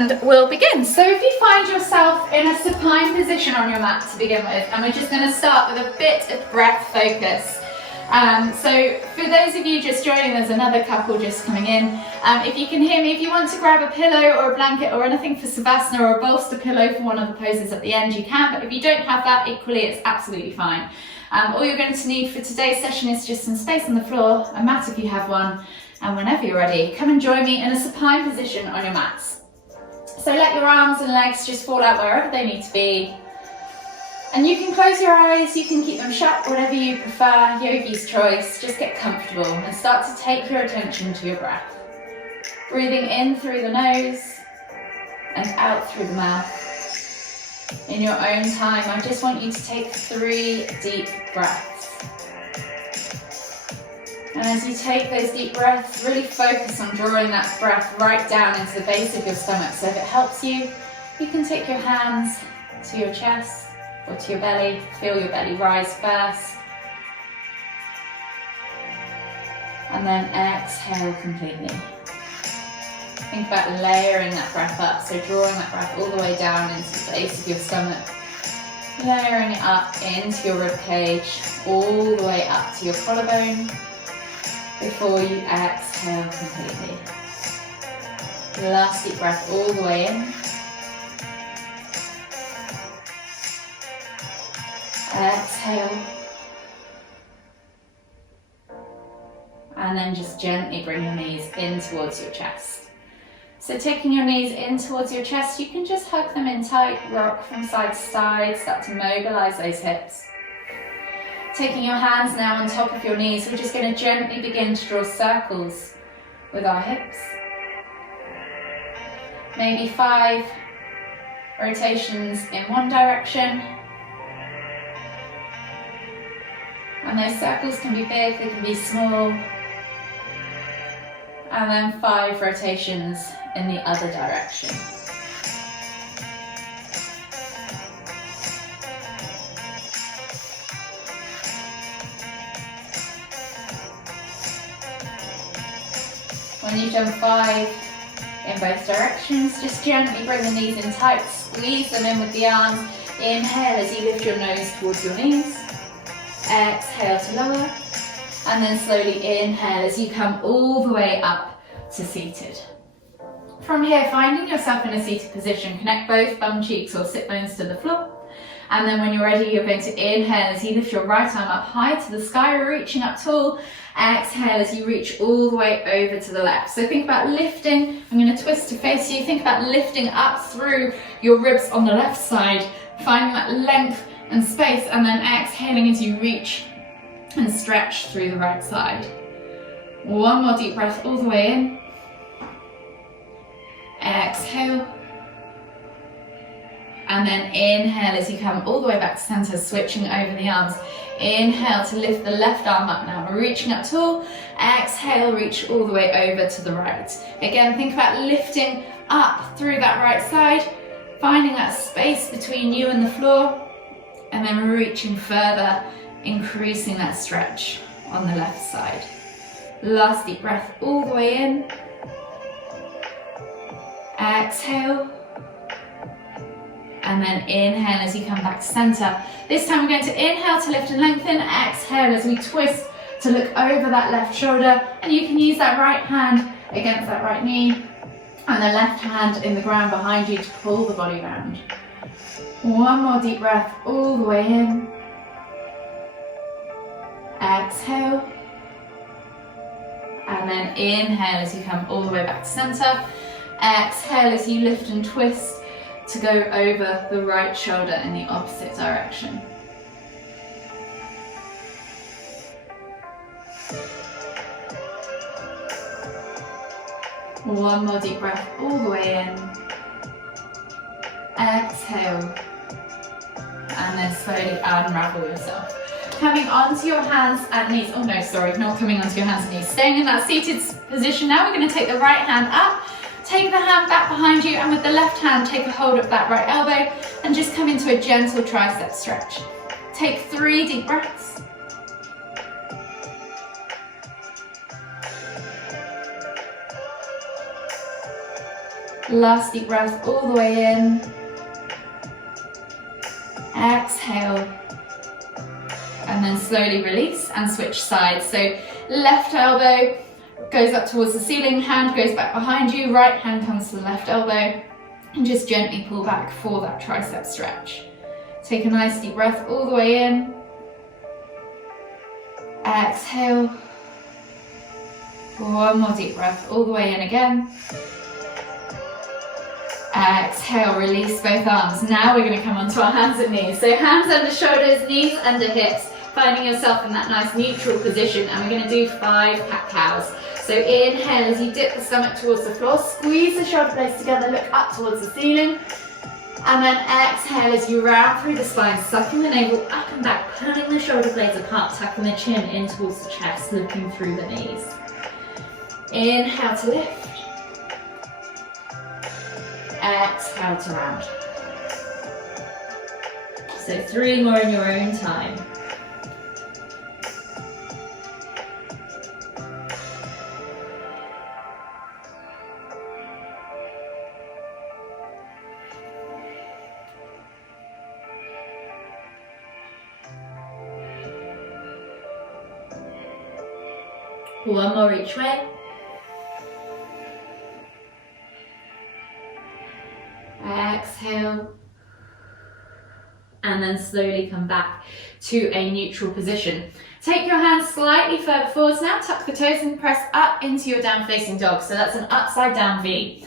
And we'll begin. So if you find yourself in a supine position on your mat to begin with, and we're just going to start with a bit of breath focus. So for those of you just joining, there's another couple just coming in. If you can hear me, if you want to grab a pillow or a blanket or anything for Savasana or a bolster pillow for one of the poses at the end, you can, but if you don't have that, equally it's absolutely fine. All you're going to need for today's session is just some space on the floor, a mat if you have one, and whenever you're ready, come and join me in a supine position on your mats. So let your arms and legs just fall out wherever they need to be. And you can close your eyes, you can keep them shut, whatever you prefer, yogi's choice. Just get comfortable and start to take your attention to your breath. Breathing in through the nose and out through the mouth. In your own time, I just want you to take 3 deep breaths. And as you take those deep breaths, really focus on drawing that breath right down into the base of your stomach. So if it helps you, you can take your hands to your chest or to your belly. Feel your belly rise first. And then exhale completely. Think about layering that breath up. So drawing that breath all the way down into the base of your stomach. Layering it up into your rib cage, all the way up to your collarbone. Before you exhale completely. Last deep breath all the way in. Exhale. And then just gently bring your knees in towards your chest. So taking your knees in towards your chest, you can just hug them in tight, rock from side to side, start to mobilize those hips. Taking your hands now on top of your knees, we're just going to gently begin to draw circles with our hips. Maybe 5 rotations in one direction. And those circles can be big, they can be small. And then 5 rotations in the other direction. When you've done 5 in both directions, just gently bring the knees in tight, squeeze them in with the arms. Inhale as you lift your nose towards your knees. Exhale to lower. And then slowly inhale as you come all the way up to seated. From here, finding yourself in a seated position, connect both bum cheeks or sit bones to the floor. And then when you're ready, you're going to inhale as you lift your right arm up high to the sky, reaching up tall. Exhale as you reach all the way over to the left. So think about lifting. I'm going to twist to face you. Think about lifting up through your ribs on the left side, finding that length and space, and then exhaling as you reach and stretch through the right side. One more deep breath all the way in. Exhale. And then inhale as you come all the way back to center, switching over the arms. Inhale to lift the left arm up now, reaching up tall. Exhale, reach all the way over to the right. Again, think about lifting up through that right side, finding that space between you and the floor, and then reaching further, increasing that stretch on the left side. Last deep breath all the way in. Exhale. And then inhale as you come back to center. This time we're going to inhale to lift and lengthen. Exhale as we twist to look over that left shoulder. And you can use that right hand against that right knee and the left hand in the ground behind you to pull the body round. One more deep breath all the way in. Exhale. And then inhale as you come all the way back to center. Exhale as you lift and twist to go over the right shoulder in the opposite direction. One more deep breath all the way in. Exhale. And then slowly unravel yourself. Coming onto your hands and knees. Oh no, sorry, not coming onto your hands and knees. Staying in that seated position now, we're going to take the right hand up. Take the hand back behind you, and with the left hand, take a hold of that right elbow and just come into a gentle tricep stretch. Take 3 deep breaths. Last deep breath all the way in. Exhale. And then slowly release and switch sides. So left elbow goes up towards the ceiling, hand goes back behind you, right hand comes to the left elbow, and just gently pull back for that tricep stretch. Take a nice deep breath all the way in. Exhale. One more deep breath all the way in again. Exhale, release both arms. Now we're going to come onto our hands and knees. So hands under shoulders, knees under hips, finding yourself in that nice neutral position, and we're going to do 5 cat-cows. So inhale as you dip the stomach towards the floor, squeeze the shoulder blades together, look up towards the ceiling, and then exhale as you round through the spine, sucking the navel up and back, pulling the shoulder blades apart, tucking the chin in towards the chest, looking through the knees. Inhale to lift. Exhale to round. So 3 more in your own time. One more each way. Exhale. And then slowly come back to a neutral position. Take your hands slightly further forwards now, tuck the toes and press up into your down facing dog. So that's an upside down V.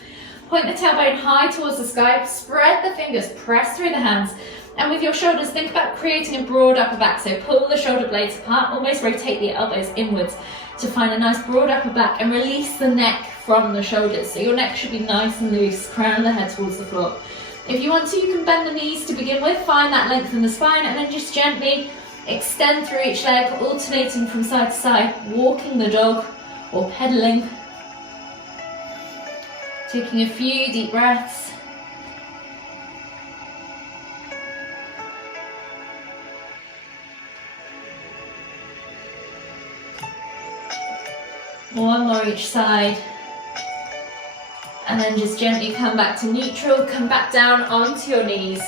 Point the tailbone high towards the sky, spread the fingers, press through the hands, and with your shoulders, think about creating a broad upper back. So pull the shoulder blades apart, almost rotate the elbows inwards to find a nice broad upper back, and release the neck from the shoulders. So your neck should be nice and loose, crown of the head towards the floor. If you want to, you can bend the knees to begin with, find that length in the spine, and then just gently extend through each leg, alternating from side to side, walking the dog or pedaling. Taking a few deep breaths. One more each side. And then just gently come back to neutral, come back down onto your knees,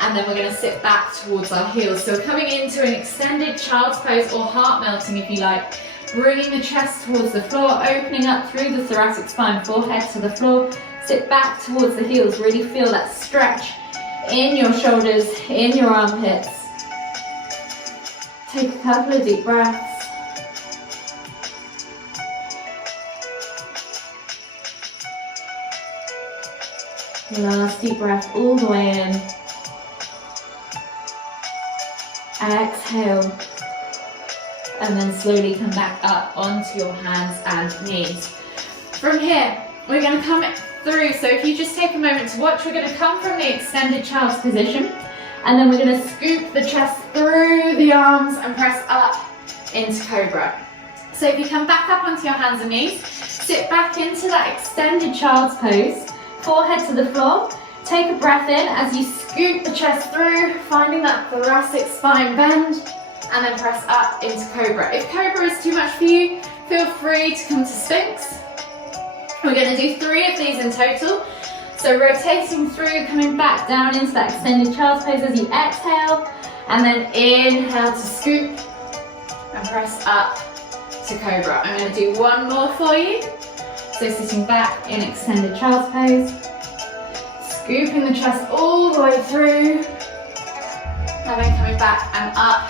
and then we're going to sit back towards our heels. So coming into an extended child's pose or heart melting if you like, bringing the chest towards the floor, opening up through the thoracic spine, forehead to the floor, sit back towards the heels, really feel that stretch in your shoulders, in your armpits. Take a couple of deep breaths. Last deep breath all the way in. Exhale. And then slowly come back up onto your hands and knees. From here, we're going to come through. So if you just take a moment to watch, we're going to come from the extended child's position. And then we're going to scoop the chest through the arms and press up into cobra. So if you come back up onto your hands and knees, sit back into that extended child's pose. Forehead to the floor, take a breath in as you scoop the chest through, finding that thoracic spine bend, and then press up into cobra. If cobra is too much for you, feel free to come to sphinx. We're going to do 3 of these in total. So rotating through, coming back down into that extended child's pose as you exhale, and then inhale to scoop and press up to cobra. I'm going to do 1 more for you. So sitting back in extended child's pose, scooping the chest all the way through, and then coming back and up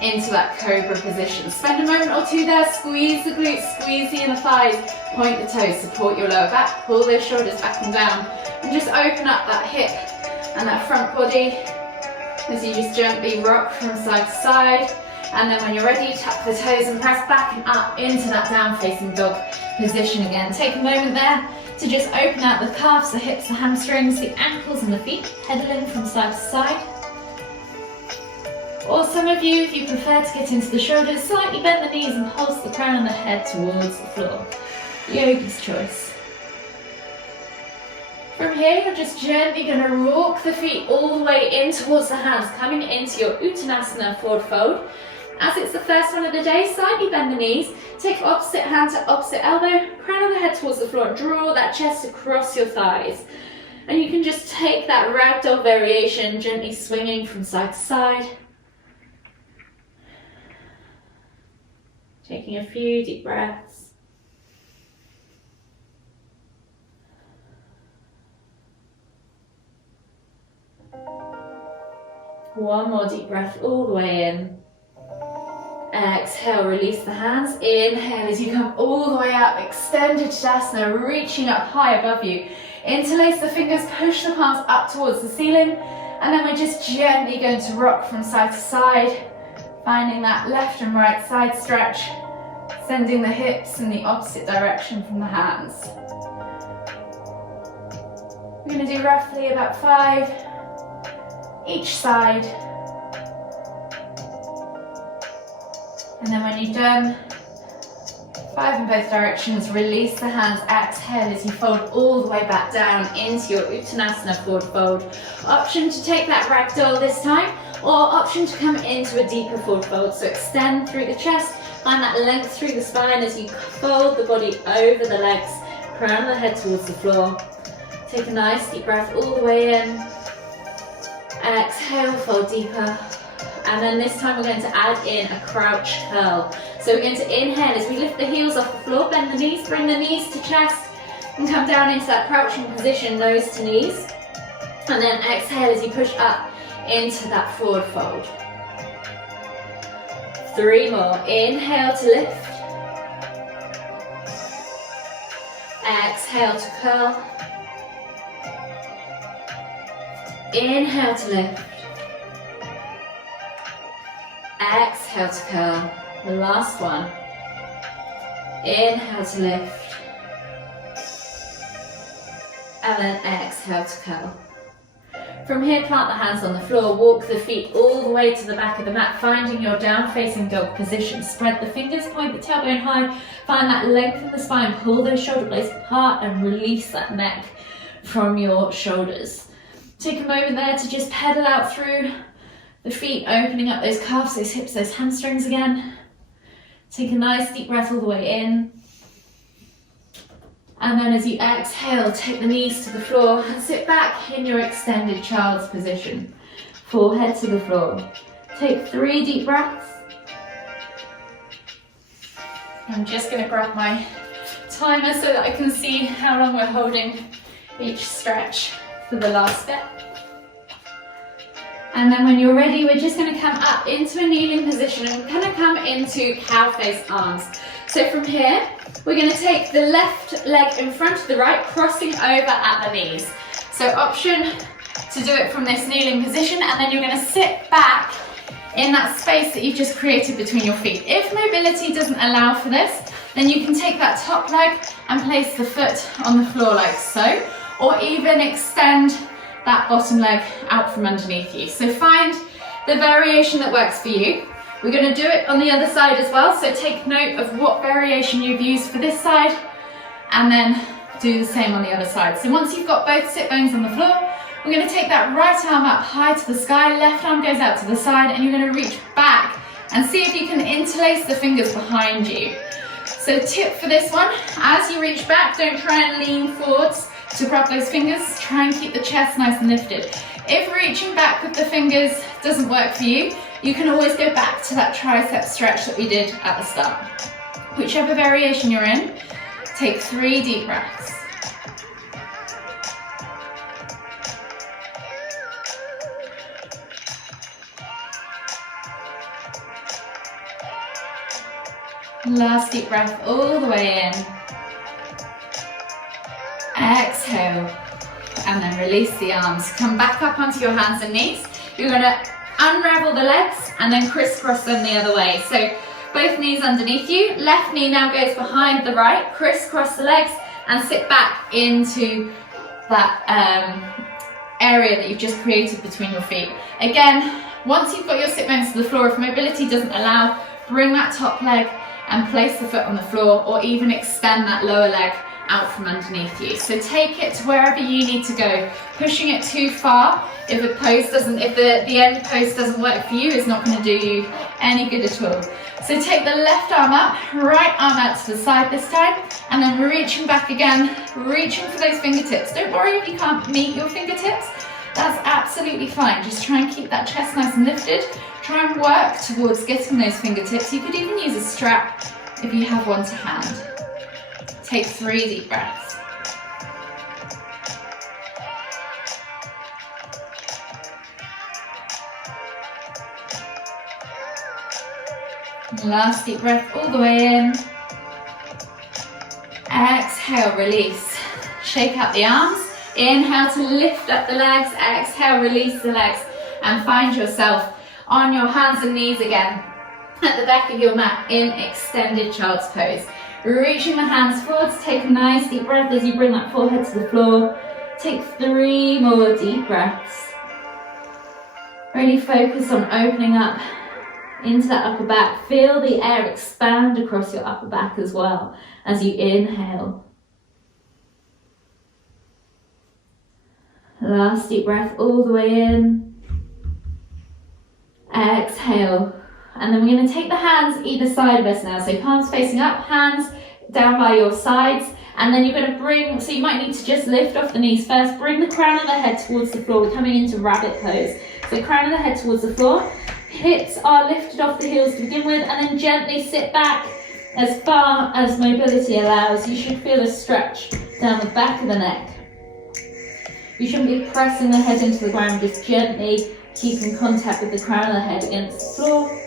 into that cobra position. Spend a moment or two there, squeeze the glutes, squeeze the inner thighs, point the toes, support your lower back, pull those shoulders back and down, and just open up that hip and that front body as you just gently rock from side to side. And then when you're ready, tuck the toes and press back and up into that down facing dog position again. Take a moment there to just open out the calves, the hips, the hamstrings, the ankles and the feet, pedaling from side to side. Or some of you, if you prefer to get into the shoulders, slightly bend the knees and pulse the crown of the head towards the floor. Yogi's choice. From here, you're just gently going to walk the feet all the way in towards the hands, coming into your Uttanasana forward fold. As it's the first one of the day, slightly bend the knees, take opposite hand to opposite elbow, crown of the head towards the floor, and draw that chest across your thighs. And you can just take that ragdoll variation, gently swinging from side to side. Taking a few deep breaths. One more deep breath all the way in. Exhale, release the hands. Inhale as you come all the way up, extended Tadasana, reaching up high above you. Interlace the fingers, push the palms up towards the ceiling, and then we're just gently going to rock from side to side, finding that left and right side stretch, sending the hips in the opposite direction from the hands. We're going to do roughly about 5 each side. And then when you're done, 5 in both directions, release the hands, exhale as you fold all the way back down into your Uttanasana forward fold. Option to take that ragdoll this time, or option to come into a deeper forward fold. So extend through the chest, find that length through the spine as you fold the body over the legs, crown the head towards the floor. Take a nice deep breath all the way in. Exhale, fold deeper. And then this time we're going to add in a crouch curl. So we're going to inhale as we lift the heels off the floor, bend the knees, bring the knees to chest, and come down into that crouching position, nose to knees. And then exhale as you push up into that forward fold. 3 more. Inhale to lift. Exhale to curl. Inhale to lift. Exhale to curl. The last one. Inhale to lift. And then exhale to curl. From here, plant the hands on the floor, walk the feet all the way to the back of the mat, finding your down-facing dog position. Spread the fingers, point the tailbone high, find that length in the spine, pull those shoulder blades apart and release that neck from your shoulders. Take a moment there to just pedal out through the feet, opening up those calves, those hips, those hamstrings again. Take a nice deep breath all the way in. And then as you exhale, take the knees to the floor and sit back in your extended child's position. Forehead to the floor. Take 3 deep breaths. I'm just going to grab my timer so that I can see how long we're holding each stretch for the last bit. And then when you're ready, we're just going to come up into a kneeling position and we're going to come into cow face arms. So from here, we're going to take the left leg in front of the right, crossing over at the knees. So option to do it from this kneeling position, and then you're going to sit back in that space that you've just created between your feet. If mobility doesn't allow for this, then you can take that top leg and place the foot on the floor like so, or even extend that bottom leg out from underneath you. So find the variation that works for you. We're going to do it on the other side as well, so take note of what variation you've used for this side, and then do the same on the other side. So once you've got both sit bones on the floor, we're going to take that right arm up high to the sky, left arm goes out to the side, and you're going to reach back and see if you can interlace the fingers behind you. So tip for this one, as you reach back, don't try and lean forwards to grab those fingers, try and keep the chest nice and lifted. If reaching back with the fingers doesn't work for you, you can always go back to that tricep stretch that we did at the start. Whichever variation you're in, take 3 deep breaths. Last deep breath all the way in. Exhale. And then release the arms. Come back up onto your hands and knees. You're going to unravel the legs and then crisscross them the other way. So both knees underneath you. Left knee now goes behind the right. Crisscross the legs and sit back into that area that you've just created between your feet. Again, once you've got your sit bones to the floor, if mobility doesn't allow, bring that top leg and place the foot on the floor, or even extend that lower leg out from underneath you. So take it to wherever you need to go. Pushing it too far, if the end pose doesn't work for you, is not going to do you any good at all. So take the left arm up, right arm out to the side this time, and then reaching back again, reaching for those fingertips. Don't worry if you can't meet your fingertips, that's absolutely fine. Just try and keep that chest nice and lifted. Try and work towards getting those fingertips. You could even use a strap if you have one to hand. Take 3 deep breaths. Last deep breath all the way in. Exhale, release. Shake out the arms. Inhale to lift up the legs. Exhale, release the legs. And find yourself on your hands and knees again at the back of your mat in extended child's pose. Reaching the hands forwards. Take a nice deep breath as you bring that forehead to the floor. Take 3 more deep breaths. Really focus on opening up into that upper back. Feel the air expand across your upper back as well as you inhale. Last deep breath all the way in. Exhale. And then we're going to take the hands either side of us now. So palms facing up, hands down by your sides. And then you're going to bring, so you might need to just lift off the knees first. Bring the crown of the head towards the floor. We're coming into rabbit pose. So crown of the head towards the floor. Hips are lifted off the heels to begin with, and then gently sit back as far as mobility allows. You should feel a stretch down the back of the neck. You shouldn't be pressing the head into the ground, just gently keeping contact with the crown of the head against the floor.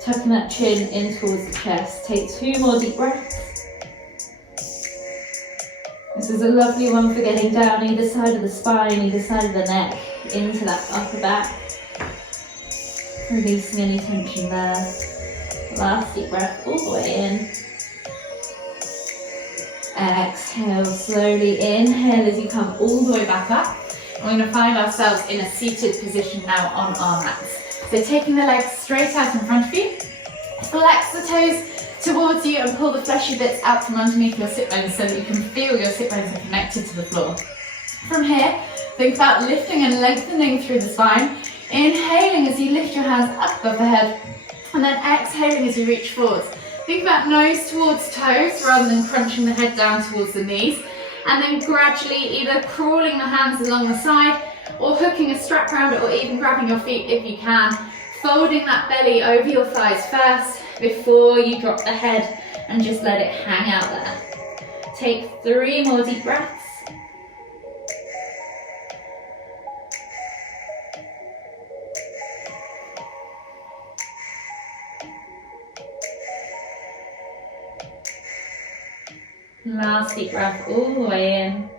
Tucking that chin in towards the chest. Take 2 more deep breaths. This is a lovely one for getting down either side of the spine, either side of the neck, into that upper back. Releasing any tension there. Last deep breath all the way in. Exhale, slowly inhale as you come all the way back up. We're going to find ourselves in a seated position now on our mats. So taking the legs straight out in front of you. Flex the toes towards you and pull the fleshy bits out from underneath your sit bones so that you can feel your sit bones are connected to the floor. From here, think about lifting and lengthening through the spine. Inhaling as you lift your hands up above the head, and then exhaling as you reach forwards. Think about nose towards toes rather than crunching the head down towards the knees, and then gradually either crawling the hands along the side or hooking a strap around it, or even grabbing your feet if you can, folding that belly over your thighs first before you drop the head and just let it hang out there. Take 3 more deep breaths. Last deep breath all the way in.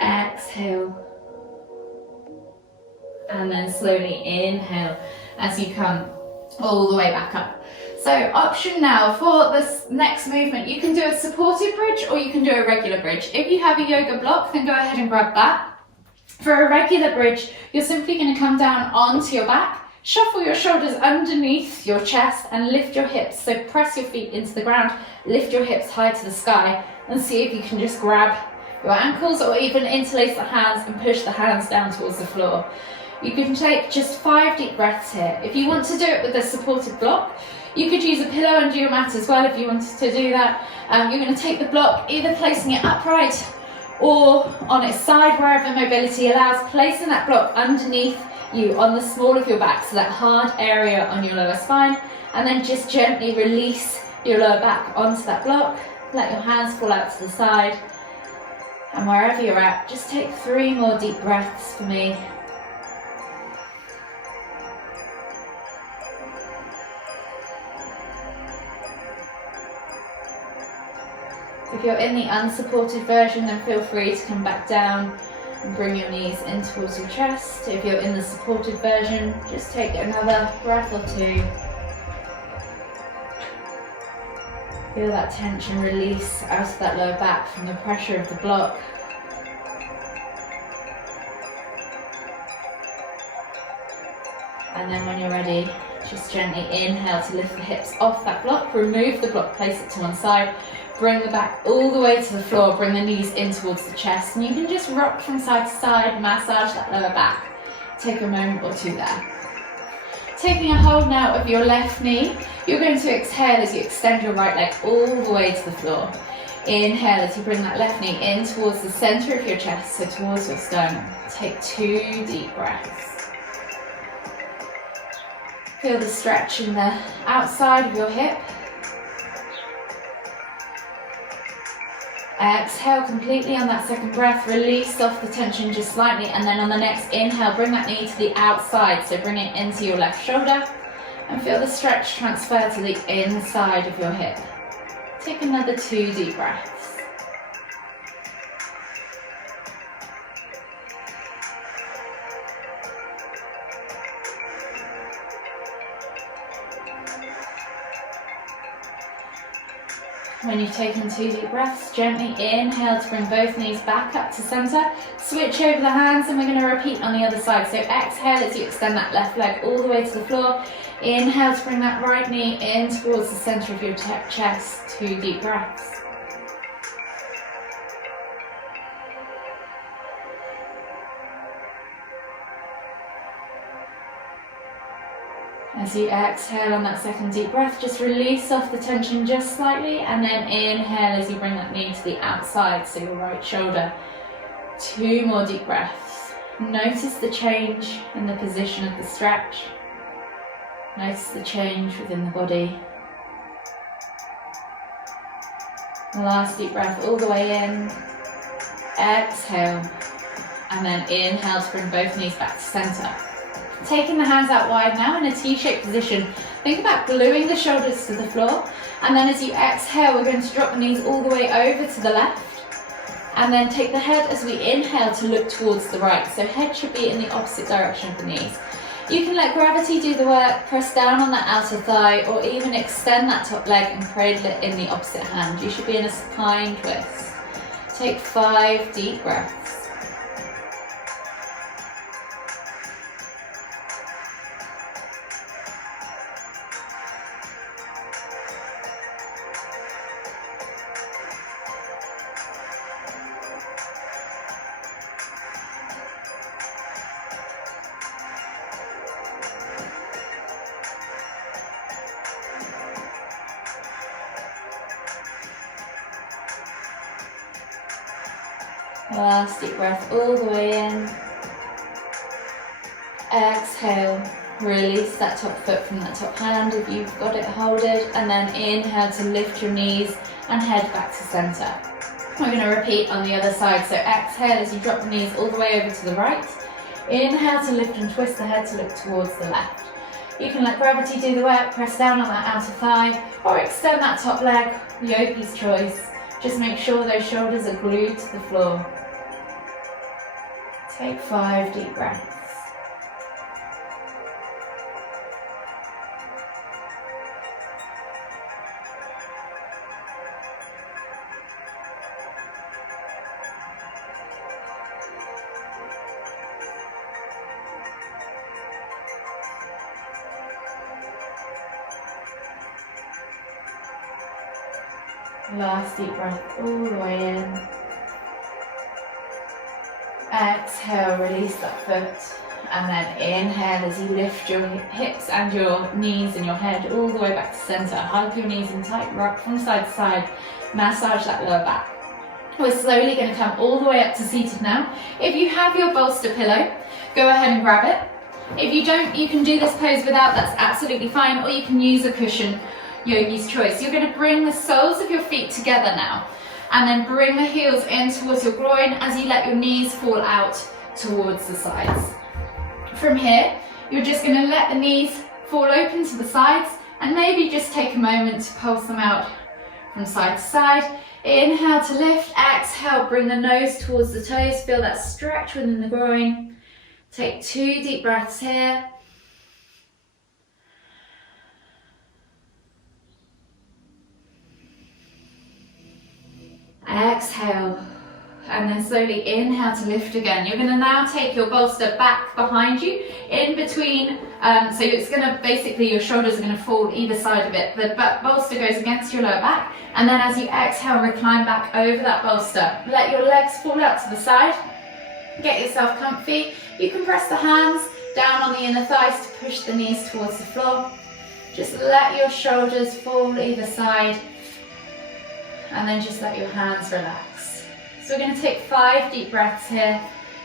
Exhale. And then slowly inhale as you come all the way back up. So option now for this next movement, you can do a supported bridge or you can do a regular bridge. If you have a yoga block, then go ahead and grab that. For a regular bridge, you're simply going to come down onto your back. Shuffle your shoulders underneath your chest and lift your hips. So press your feet into the ground, lift your hips high to the sky, and see if you can just grab your ankles or even interlace the hands and push the hands down towards the floor. You can take just 5 deep breaths here. If you want to do it with a supported block, you could use a pillow under your mat as well if you wanted to do that. You're going to take the block, either placing it upright or on its side, wherever mobility allows, placing that block underneath you on the small of your back, so that hard area on your lower spine, and then just gently release your lower back onto that block. Let your hands fall out to the side, and wherever you're at, just take 3 more deep breaths for me. If you're in the unsupported version, then feel free to come back down and bring your knees in towards your chest. If you're in the supported version, just take another breath or 2. Feel that tension release out of that lower back from the pressure of the block. And then when you're ready, Just gently inhale to lift the hips off that block, remove the block, place it to one side, bring the back all the way to the floor, bring the knees in towards the chest, and you can just rock from side to side, massage that lower back. Take a moment or two there. Taking a hold now of your left knee, you're going to exhale as you extend your right leg all the way to the floor. Inhale as you bring that left knee in towards the center of your chest, so towards your sternum. Take 2 deep breaths. Feel the stretch in the outside of your hip. Exhale completely on that second breath, release off the tension just slightly, and then on the next inhale, bring that knee to the outside, so bring it into your left shoulder, and feel the stretch transfer to the inside of your hip. Take another 2 deep breaths. When you've taken 2 deep breaths, gently inhale to bring both knees back up to center. Switch over the hands and we're going to repeat on the other side. So exhale as you extend that left leg all the way to the floor. Inhale to bring that right knee in towards the center of your chest. 2 deep breaths. As you exhale on that second deep breath, just release off the tension just slightly, and then inhale as you bring that knee to the outside, so your right shoulder. 2 more deep breaths. Notice the change in the position of the stretch. Notice the change within the body. Last deep breath all the way in. Exhale, and then inhale to bring both knees back to center. Taking the hands out wide now in a T-shaped position. Think about gluing the shoulders to the floor, and then as you exhale, we're going to drop the knees all the way over to the left, and then take the head as we inhale to look towards the right. So head should be in the opposite direction of the knees. You can let gravity do the work, press down on that outer thigh, or even extend that top leg and cradle it in the opposite hand. You should be in a supine twist. Take 5 deep breaths. Last deep breath all the way in. Exhale, release that top foot from that top hand if you've got it, hold it, and then inhale to lift your knees and head back to center. We're going to repeat on the other side, so exhale as you drop the knees all the way over to the right. Inhale to lift and twist the head to look towards the left. You can let gravity do the work, press down on that outer thigh, or extend that top leg, yogi's choice. Just make sure those shoulders are glued to the floor. Take 5 deep breaths. Last deep breath all the way in. Exhale, release that foot, and then inhale as you lift your hips and your knees and your head all the way back to center. Hug your knees in tight, rock from side to side, massage that lower back. We're slowly going to come all the way up to seated now. If you have your bolster pillow, go ahead and grab it. If you don't, you can do this pose without, that's absolutely fine, or you can use a cushion, yogi's choice. You're going to bring the soles of your feet together now, and then bring the heels in towards your groin as you let your knees fall out towards the sides. From here, you're just going to let the knees fall open to the sides, and maybe just take a moment to pulse them out from side to side. Inhale to lift, exhale, bring the nose towards the toes, feel that stretch within the groin. Take 2 deep breaths here. Exhale, and then slowly inhale to lift again. You're going to now take your bolster back behind you, in between, so it's going to, basically your shoulders are going to fall either side of it. The bolster goes against your lower back, and then as you exhale, recline back over that bolster. Let your legs fall out to the side, get yourself comfy. You can press the hands down on the inner thighs to push the knees towards the floor. Just let your shoulders fall either side, and then just let your hands relax. So we're going to take 5 deep breaths here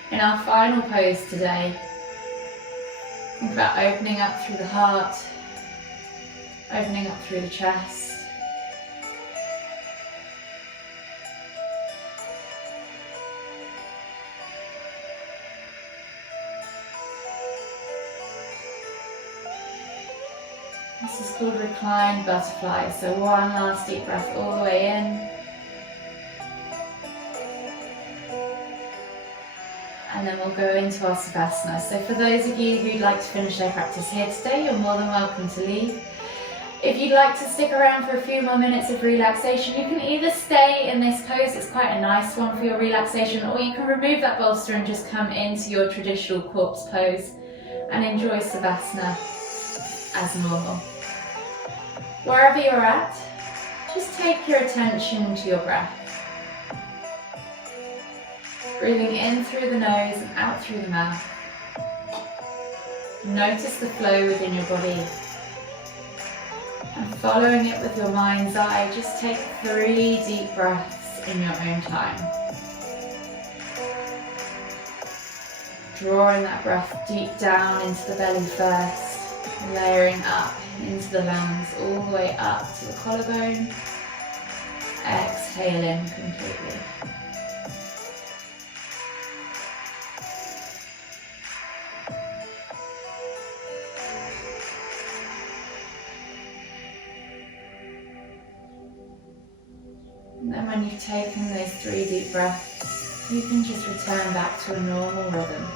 in our final pose today. Think about opening up through the heart, opening up through the chest. This is called reclined butterfly. So one last deep breath all the way in. And then we'll go into our Savasana. So for those of you who'd like to finish their practice here today, you're more than welcome to leave. If you'd like to stick around for a few more minutes of relaxation, you can either stay in this pose, it's quite a nice one for your relaxation, or you can remove that bolster and just come into your traditional corpse pose and enjoy Savasana as normal. Wherever you're at, just take your attention to your breath. Breathing in through the nose and out through the mouth. Notice the flow within your body. And following it with your mind's eye, just take 3 deep breaths in your own time. Drawing that breath deep down into the belly first, layering up into the lungs, all the way up to the collarbone. Exhaling completely. And then when you've taken those 3 deep breaths, you can just return back to a normal rhythm.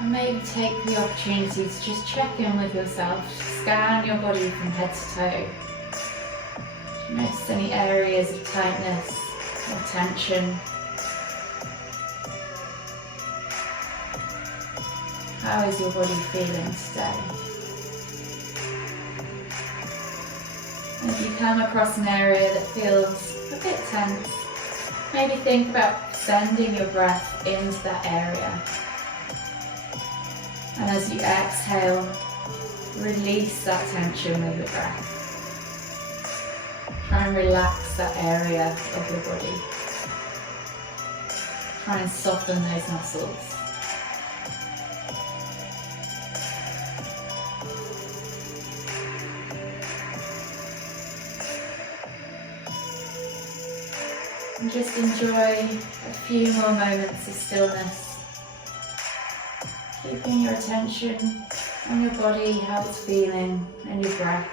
And maybe take the opportunity to just check in with yourself, scan your body from head to toe. Notice any areas of tightness or tension. How is your body feeling today? And if you come across an area that feels a bit tense, maybe think about sending your breath into that area. And as you exhale, release that tension with your breath. Try and relax that area of your body. Try and soften those muscles. And just enjoy a few more moments of stillness. Keeping your attention on your body, how it's feeling, and your breath.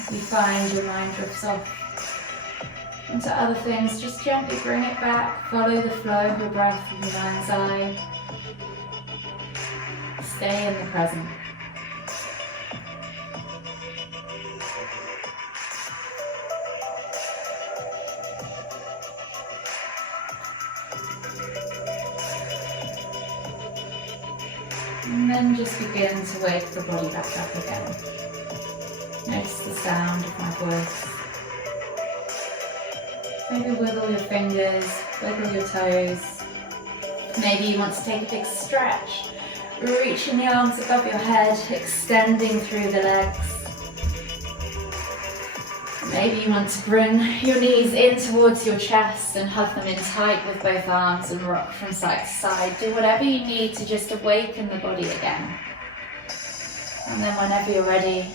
If you find your mind drifts off into other things, just gently bring it back. Follow the flow of your breath with your mind's eye. Stay in the present. And then just begin to wake the body back up again. Notice the sound of my voice. Maybe wiggle your fingers, wiggle your toes. Maybe you want to take a big stretch. Reaching the arms above your head, extending through the legs. Maybe you want to bring your knees in towards your chest and hug them in tight with both arms and rock from side to side. Do whatever you need to just awaken the body again. And then whenever you're ready,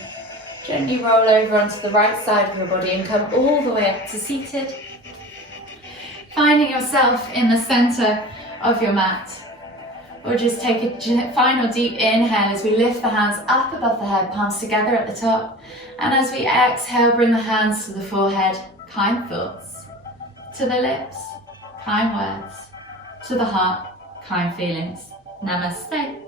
gently roll over onto the right side of your body and come all the way up to seated. Finding yourself in the center of your mat. Or just take a final deep inhale as we lift the hands up above the head, palms together at the top. And as we exhale, bring the hands to the forehead, kind thoughts. To the lips, kind words. To the heart, kind feelings. Namaste.